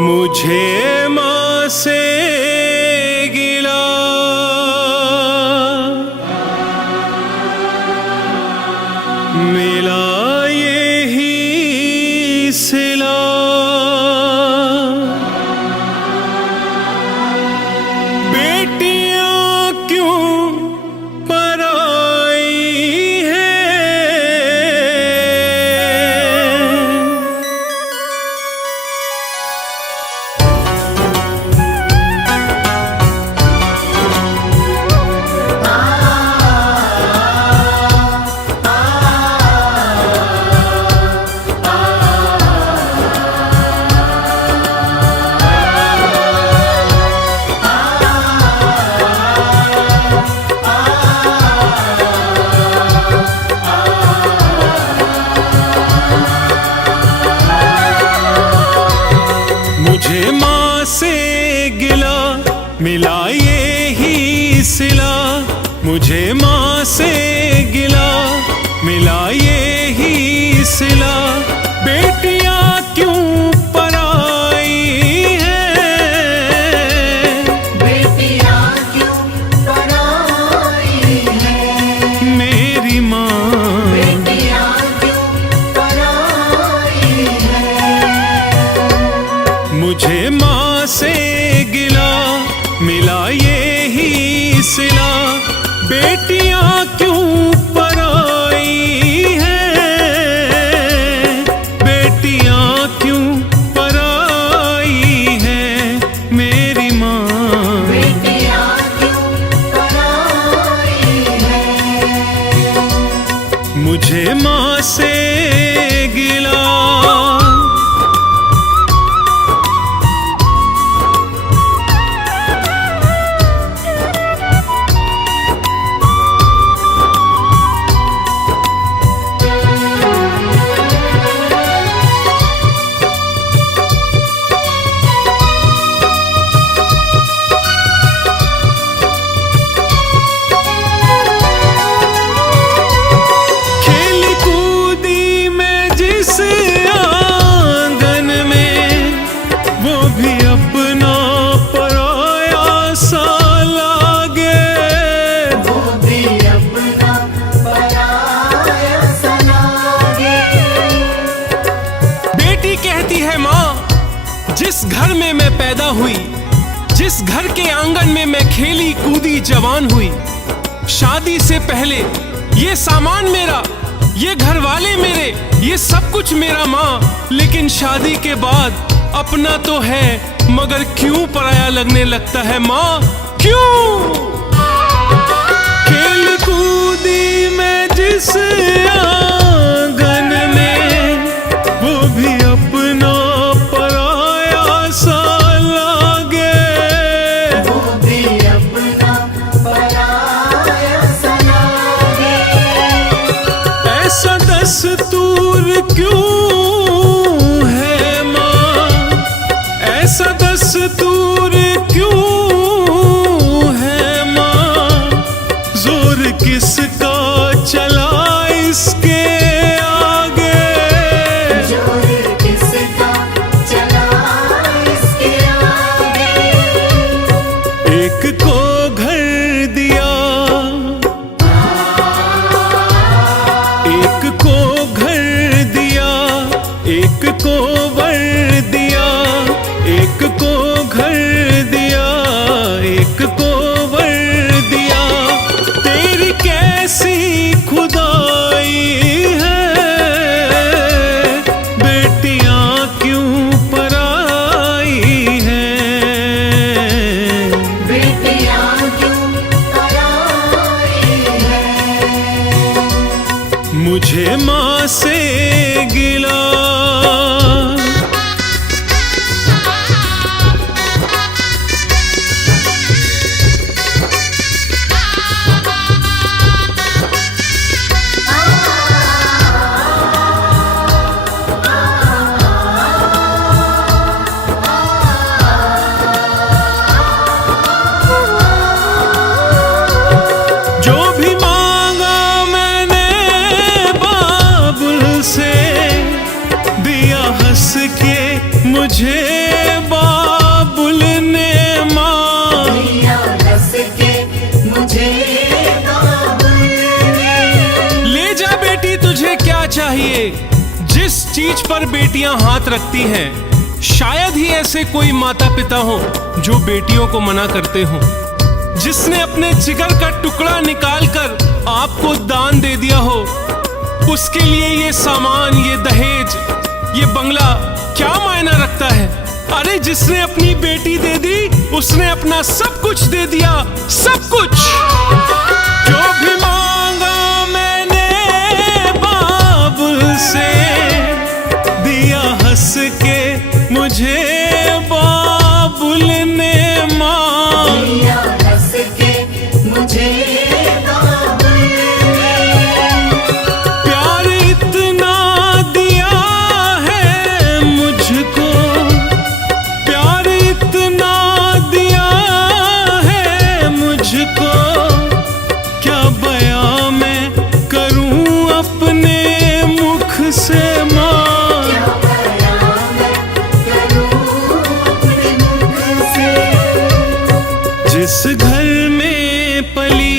मुझे माँ से गिला मिला यही सिला। बेटियां क्यों पराई हैं, मुझे माँ से गिला मिला यही सिला। मुझे माँ से गिला मिला यही सिला। बेटियां क्यों पराई हैं, बेटियां क्यों पराई हैं, मेरी माँ बेटियां क्यों पराई हैं। मुझे माँ से गिला मिला यही सिला। बेटियां क्यों पराई हैं, बेटियां क्यों पराई हैं, मेरी माँ बेटियां क्यों पराई हैं। मुझे माँ से गिला। खेली कूदी मैं जिस आंगन में, वो भी अपना पराया सा लागे। वो भी अपना पराया सा लागे। बेटी कहती है माँ, जिस घर में मैं पैदा हुई, जिस घर के आंगन में मैं खेली कूदी जवान हुई, शादी से पहले ये सामान मेरा, ये घर वाले मेरे, ये सब कुछ मेरा माँ। लेकिन शादी के बाद अपना तो है, मगर क्यों पराया लगने लगता है माँ, क्यों? खेल कूदी मैं जिस आंगन में, वो भी अपना पराया सा लागे। वो भी अपना पराया सा लागे। ऐसा दस्तूर क्यों है माँ, ऐसा दस्तूर क्यों है माँ, जोर किसका चला इसके आगे। जोर किसका चला इसके आगे। एक को घर दिया, एक को घर दिया, एक को वर दिया, एक को घर दिया, एक को वर दिया। तेरी कैसी खुदाई है, बेटियां क्यों पराई हैं, बेटियां क्यों पराई हैं। मुझे माँ से गिला। जो भी मांगा मैंने बाबुल से, दिया हंस के मुझे मुझे काबुल में। ले जा बेटी, तुझे क्या चाहिए? जिस चीज पर बेटियां हाथ रखती हैं, शायद ही ऐसे कोई माता पिता हो जो बेटियों को मना करते हो। जिसने अपने जिगर का टुकड़ा निकालकर आपको दान दे दिया हो, उसके लिए ये सामान, ये दहेज, ये बंगला क्या मायना रखता है? अरे जिसने अपनी बेटी दे दी, उसने अपना सब कुछ दे दिया, सब कुछ। जो भी मांगा मैंने बाबुल से, दिया हंस के मुझे बाबुल ने मां। दिया हंस के मुझे काबुल में। प्यार इतना दिया है मुझको, प्यार इतना दिया है मुझको, क्या बयां मैं करूं अपने मुख से मां। क्या बयां मैं करूं अपने मुख से। जिस घर में पली,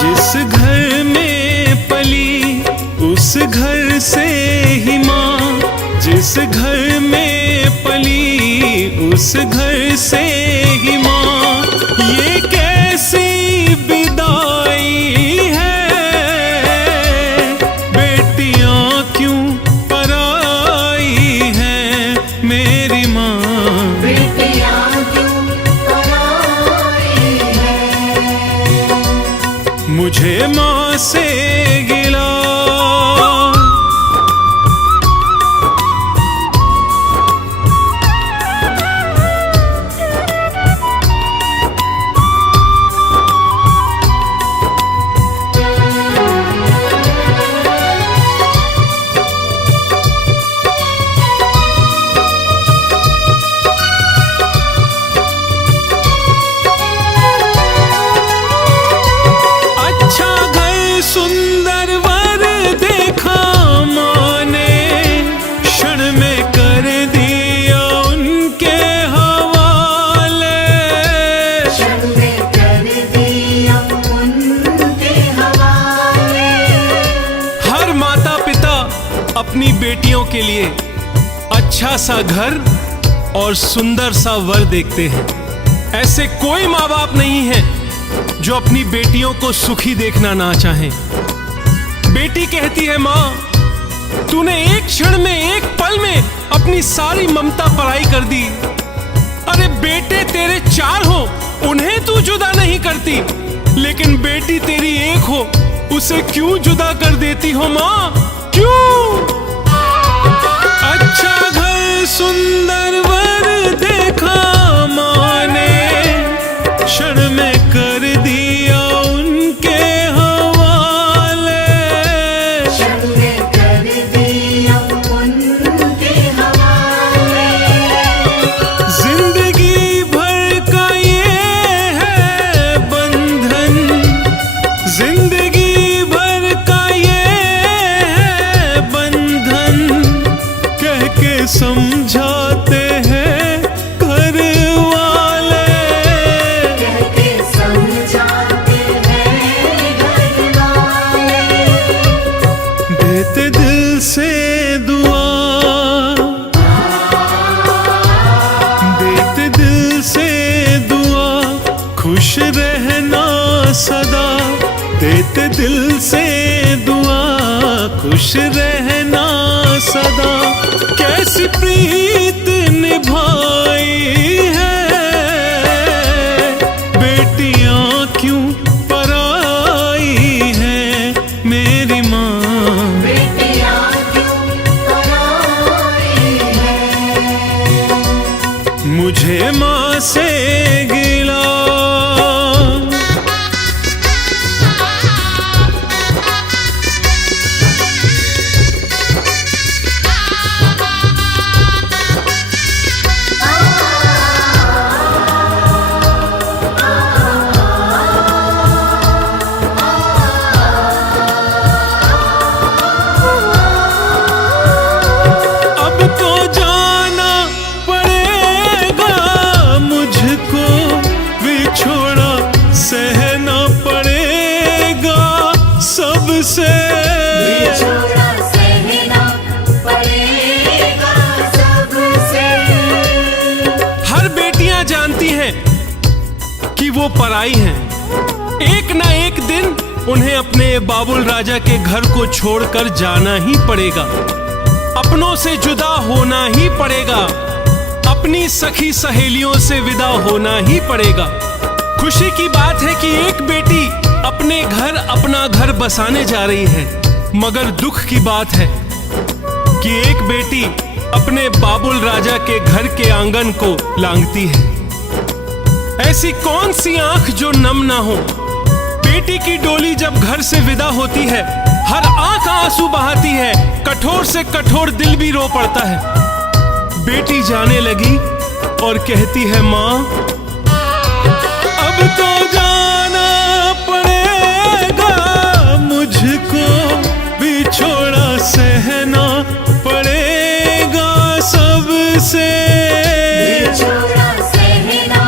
जिस घर में पली, उस घर से ही मां। जिस घर में पली, उस घर से ही मां। ये कैसी विदाई है, बेटियां क्यों पराई हैं मेरी मां। बेटियां क्यों पराई हैं। मुझे माँ से गिला, अच्छा घर सुंदर वर देखा माँ ने, क्षण में कर दिया उनके हवाले। क्षण में कर दिया उनके हवाले। हर माता पिता अपनी बेटियों के लिए अच्छा सा घर और सुंदर सा वर देखते हैं। ऐसे कोई माँ बाप नहीं है जो अपनी बेटियों को सुखी देखना ना चाहें। बेटी कहती है, माँ तूने एक क्षण में, एक पल में अपनी सारी ममता पराई कर दी। अरे बेटे तेरे चार हो, उन्हें तू जुदा नहीं करती, लेकिन बेटी तेरी एक हो, उसे क्यों जुदा कर देती हो माँ, क्यों? अच्छा घर सुंदर वर देखा माँ ने, क्षण में कर दिया उनके हवाले। क्षण में कर दिया उनके हवाले। जिंदगी भर का ये है बंधन, जिंदगी भर का ये है बंधन, कह के समझाते हैं घर वाले। कह के समझाते हैं घर वाले। देते दिल से दुआ, देते दिल से दुआ, खुश रहना सदा। देते दिल से दुआ, खुश रहना सदा। कैसी प्रीत निभाई है, बेटियां क्यों पराई हैं मेरी माँ। बेटियां क्यों पराई हैं। मुझे माँ से गिला, सबसे। बिछोड़ा सहना पड़ेगा सबसे। हर बेटियां जानती हैं कि वो पराई हैं। एक ना एक दिन उन्हें अपने बाबुल राजा के घर को छोड़कर जाना ही पड़ेगा, अपनों से जुदा होना ही पड़ेगा, अपनी सखी सहेलियों से विदा होना ही पड़ेगा। खुशी की बात है कि एक बेटी अपने घर अपना घर बसाने जा रही है, मगर दुख की बात है कि एक बेटी अपने बाबुल राजा के घर के आंगन को लांघती है। ऐसी कौन सी आंख जो नम ना हो। बेटी की डोली जब घर से विदा होती है, हर आंख आंसू बहाती है, कठोर से कठोर दिल भी रो पड़ता है। बेटी जाने लगी और कहती है, माँ अब तो जाना पड़ेगा मुझको, बिछोड़ा सहना पड़ेगा सबसे। बिछोड़ा सहना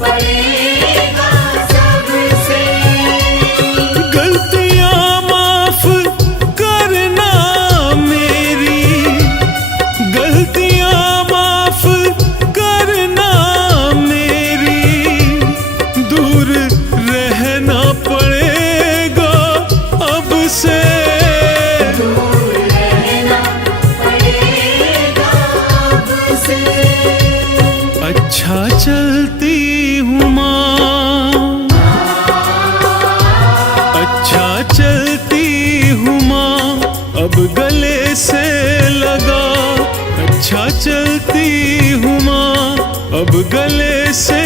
पड़ेगा सबसे। गलतियां माफ करना मेरी, गलतियां माफ करना मेरी, दूर रहना पड़ेगा अब से। दूर रहना पड़ेगा अब से। अच्छा चलती हूँ माँ, अच्छा चलती हूँ माँ, अब गले से लगा। अच्छा चलती हूँ माँ, अब गले से